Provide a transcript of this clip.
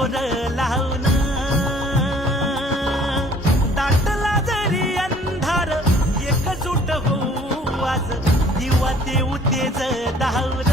दोर लावून दाटला जरी अंधार एकजूट होऊ आज दिवा देऊ तेज दावर